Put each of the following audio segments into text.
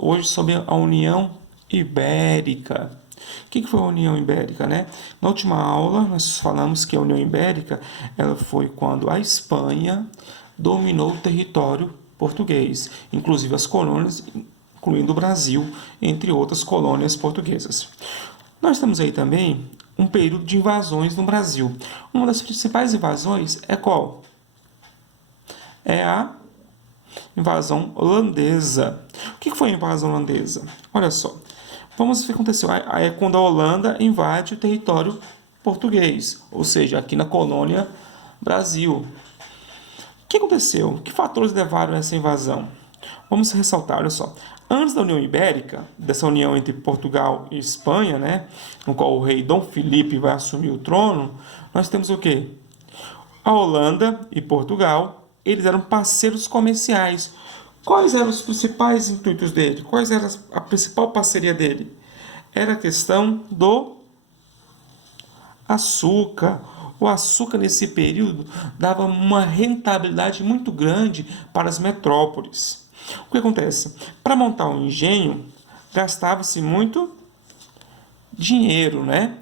hoje sobre a União Ibérica. O que foi a União Ibérica, né? Na última aula, nós falamos que a União Ibérica ela foi quando a Espanha dominou o território português, inclusive as colônias, incluindo o Brasil, entre outras colônias portuguesas. Nós temos aí também um período de invasões no Brasil. Uma das principais invasões é qual? É a invasão holandesa. O que foi a invasão holandesa? Olha só. Vamos ver o que aconteceu. É quando a Holanda invade o território português, ou seja, aqui na colônia Brasil. O que aconteceu? Que fatores levaram a essa invasão? Vamos ressaltar, olha só. Antes da União Ibérica, dessa união entre Portugal e Espanha, né, no qual o rei Dom Felipe vai assumir o trono, nós temos o quê? A Holanda e Portugal, eles eram parceiros comerciais. Quais eram os principais intuitos dele? Quais era a principal parceria dele? Era a questão do açúcar. O açúcar, nesse período, dava uma rentabilidade muito grande para as metrópoles. O que acontece? Para montar um engenho, gastava-se muito dinheiro, né?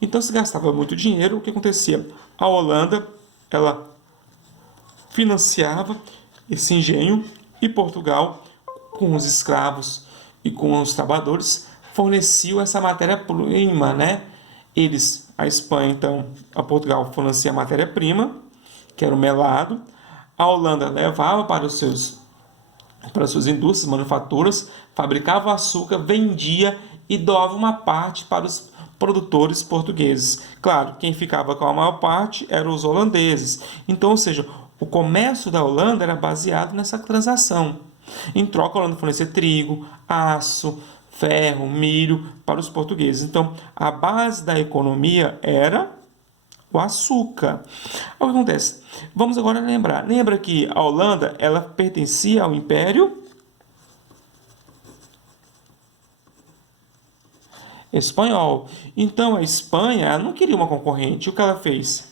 Então, se gastava muito dinheiro, o que acontecia? A Holanda, ela financiava esse engenho e Portugal, com os escravos e com os trabalhadores, forneciam essa matéria-prima, né? A Espanha, então, a Portugal fornecia a matéria-prima, que era o melado. A Holanda levava para as suas indústrias, manufaturas, fabricava o açúcar, vendia e doava uma parte para os produtores portugueses. Claro, quem ficava com a maior parte eram os holandeses. Então, ou seja, o comércio da Holanda era baseado nessa transação. Em troca, a Holanda fornecia trigo, aço, ferro, milho para os portugueses. Então, a base da economia era o açúcar. O que acontece? Vamos agora lembrar. Lembra que a Holanda ela pertencia ao Império Espanhol. Então, a Espanha não queria uma concorrente. O que ela fez?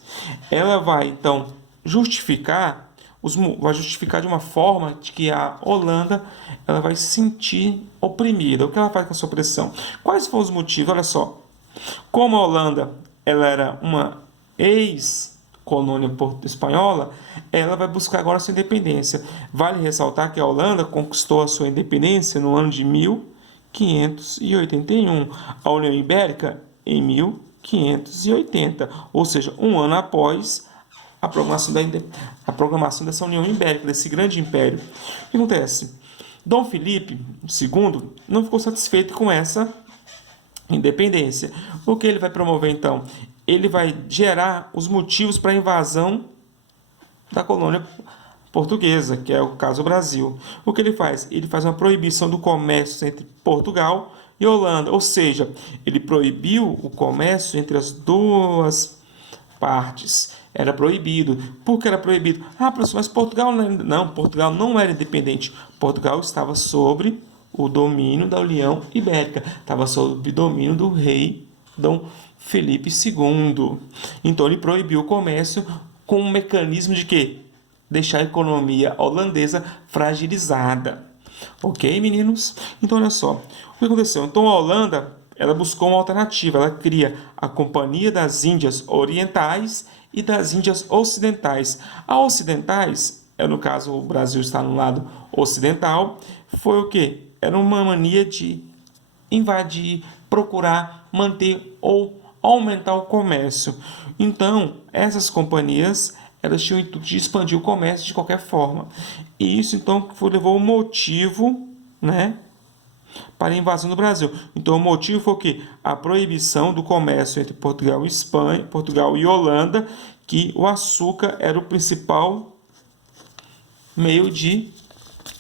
Ela vai, então, vai justificar de uma forma de que a Holanda ela vai se sentir oprimida. O que ela faz com essa opressão? Quais foram os motivos? Olha só. Como a Holanda ela era uma ex-colônia espanhola, ela vai buscar agora a sua independência. Vale ressaltar que a Holanda conquistou a sua independência no ano de 1581, a União Ibérica em 1580, ou seja, um ano após a proclamação dessa União Ibérica, desse grande império. O que acontece? Dom Felipe II não ficou satisfeito com essa independência. O que ele vai promover, então? Ele vai gerar os motivos para a invasão da colônia portuguesa, que é o caso do Brasil. O que ele faz? Ele faz uma proibição do comércio entre Portugal e Holanda, ou seja, ele proibiu o comércio entre as duas partes. Era proibido. Por que era proibido? Professor, mas Portugal Portugal não era independente. Portugal estava sobre o domínio da União Ibérica, estava sob o domínio do rei Dom Felipe II. Então ele proibiu o comércio com um mecanismo de quê? Deixar a economia holandesa fragilizada. Ok, meninos? Então olha só, o que aconteceu? Então a Holanda ela buscou uma alternativa, ela cria a Companhia das Índias Orientais e das Índias Ocidentais. A ocidentais, no caso o Brasil está no lado ocidental, foi o quê? Era uma mania de invadir, procurar, manter ou aumentar o comércio. Então, essas companhias elas tinham o intuito de expandir o comércio de qualquer forma. E isso, então, levou o motivo, né, para a invasão do Brasil. Então, o motivo foi o quê? A proibição do comércio entre Portugal e Espanha, Portugal e Holanda, que o açúcar era o principal meio de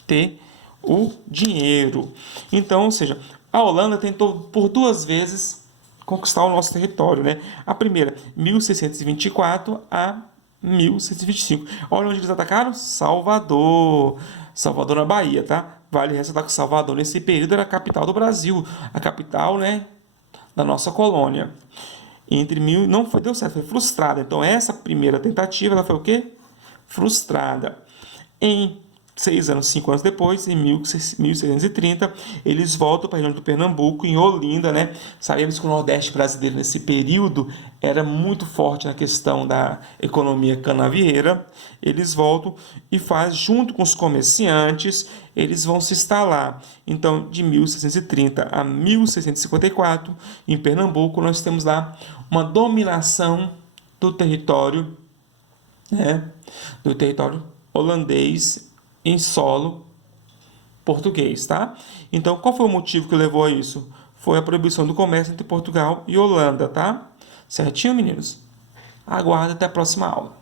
ter o dinheiro. Então, ou seja, a Holanda tentou por duas vezes conquistar o nosso território, né? A primeira, 1624 a 1625. Olha onde eles atacaram? Salvador. Salvador na Bahia, tá? Vale ressaltar que Salvador, nesse período, era a capital do Brasil. A capital, né, da nossa colônia. Não deu certo, foi frustrada. Então, essa primeira tentativa, ela foi o quê? Frustrada. Em 5 anos depois, em 1630, eles voltam para a região do Pernambuco, em Olinda, né? Sabemos que o Nordeste brasileiro, nesse período, era muito forte na questão da economia canavieira. Eles voltam e faz, junto com os comerciantes, eles vão se instalar. Então, de 1630 a 1654, em Pernambuco, nós temos lá uma dominação do território, né? Do território holandês em solo português, tá? Então, qual foi o motivo que levou a isso? Foi a proibição do comércio entre Portugal e Holanda, tá? Certinho, meninos? Aguardo até a próxima aula.